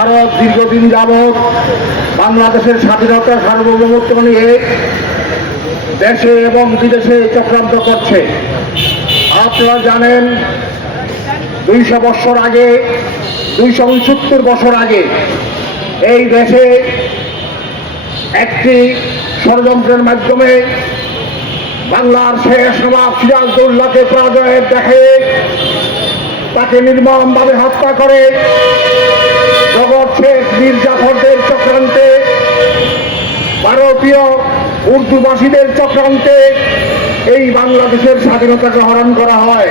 ভারত দীর্ঘদিন যাবৎ বাংলাদেশের স্বাধীনতা সার্বভৌমত্ব নিয়ে দেশে এবং বিদেশে চক্রান্ত করছে। আপনারা জানেন 200 বছর আগে, 269 বছর আগে এই দেশে একটি ষড়যন্ত্রের মাধ্যমে বাংলার শেষ নবাব সিরাজউদ্দৌলাকে পরাজয়ের দেখে তাকে নির্মমভাবে হত্যা করে জগৎ শেখ মীর জাফরদের চক্রান্তে, ভারতীয় উর্দুভাষীদের চক্রান্তে এই বাংলাদেশের স্বাধীনতাকে হরণ করা হয়।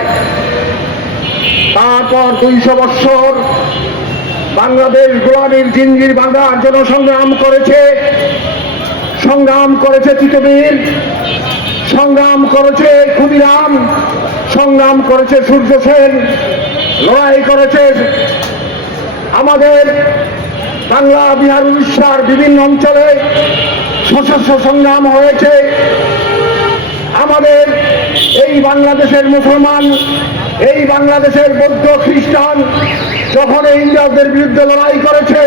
তারপর 200 বৎসর বাংলাদেশ গোলামীর জিঞ্জির ভাঙার জন্য সংগ্রাম করেছে তিতুমীর, সংগ্রাম করেছে ক্ষুদিরাম, সংগ্রাম করেছে সূর্য সেন, লড়াই করেছে আমাদের বাংলা, বিহার, উড়িষ্যার বিভিন্ন অঞ্চলে সশস্ত্র সংগ্রাম হয়েছে। আমাদের এই বাংলাদেশের মুসলমান, এই বাংলাদেশের বৌদ্ধ খ্রিস্টান যখন এই ইংরেজদের বিরুদ্ধে লড়াই করেছে,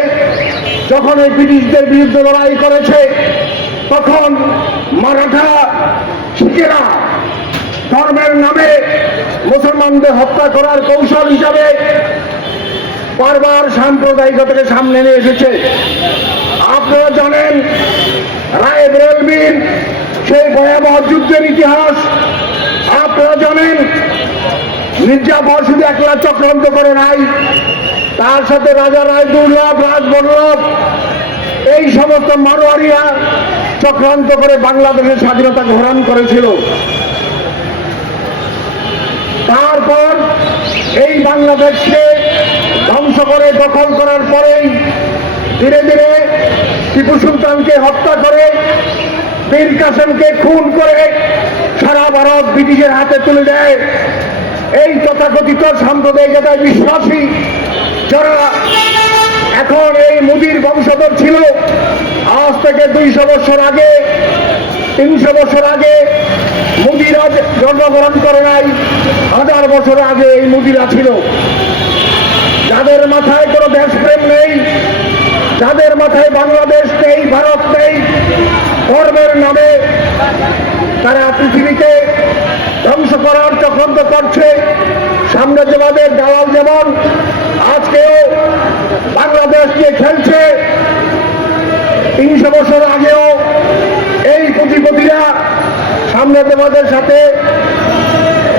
যখন এই ব্রিটিশদের বিরুদ্ধে লড়াই করেছে, তখন মারাঠা শিখেরা ধর্মের নামে মুসলমানদের হত্যা করার কৌশল হিসাবে বারবার সাম্প্রদায়িকতাকে সামনে নিয়ে এসেছে। আপনারা জানেন রায়বরেলির সেই ভয়াবহ যুদ্ধের ইতিহাস। আপনারা জানেন মির্জাফর শুধু একলা চক্রান্ত করে নাই, তার সাথে রাজা রায়দুল্লভ, রাজবল্লভ, এই সমস্ত মারোয়ারিরা চক্রান্ত করে বাংলাদেশের স্বাধীনতাকে হরণ করেছিল। তারপর এই বাংলাদেশকে ধ্বংস করে দখল করার পরেই ধীরে ধীরে টিপু সুলতানকে হত্যা করে, মীর কাসেমকে খুন করে সারা ভারত ব্রিটিশের হাতে তুলে দেয়। এই তথাকথিত সাম্প্রদায়িকতায় বিশ্বাসী যারা এখন এই মোদির বংশধর ছিল, আজ থেকে 200 বছর আগে, 300 বছর আগে মোদিরা জন্মগ্রহণ করে নাই, 1000 বছর আগে এই মোদিরা ছিল। যাদের মাথায় কোনো দেশপ্রেম নেই, যাদের মাথায় বাংলাদেশ নেই, ভারত নেই, ধর্মের নামে তারা পৃথিবীকে ধ্বংস করার চক্রান্ত করছে। সাম্রাজ্যবাদের দালাল যেমন আজকেও বাংলাদেশ নিয়ে খেলছে, 300 বছর আগেও এই পুঁজিপতিরা সাম্রাজ্যবাদের সাথে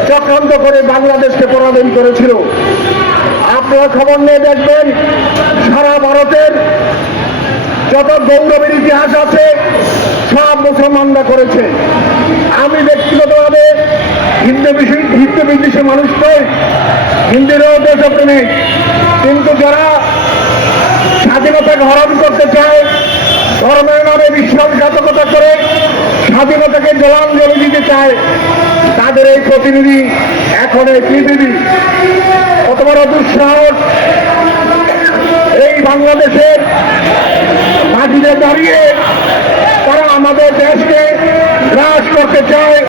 চক্রান্ত করে বাংলাদেশকে পরাধীন করেছিল। আপনারা খবর নিয়ে দেখবেন সারা ভারতের যত গৌরবের ইতিহাস আছে সব মুসলমানরা করেছে। আমি ব্যক্তিগতভাবে হিন্দু বিদ্বেষী মানুষ নই, হিন্দুরাও দেশপ্রেমিক, কিন্তু যারা স্বাধীনতাকে হরণ করতে চায়, ধর্মের নামে বিশ্বাসঘাতকতা করে স্বাধীনতাকে জলাঞ্জলি দিতে চায়, তাদের এই প্রতিনিধি এখন এই পৃথিবী। কত বড় দুঃসাহস এই বাংলাদেশের মাটিতে দাঁড়িয়ে তারা আমাদের দেশকে গ্রাস করতে চায়।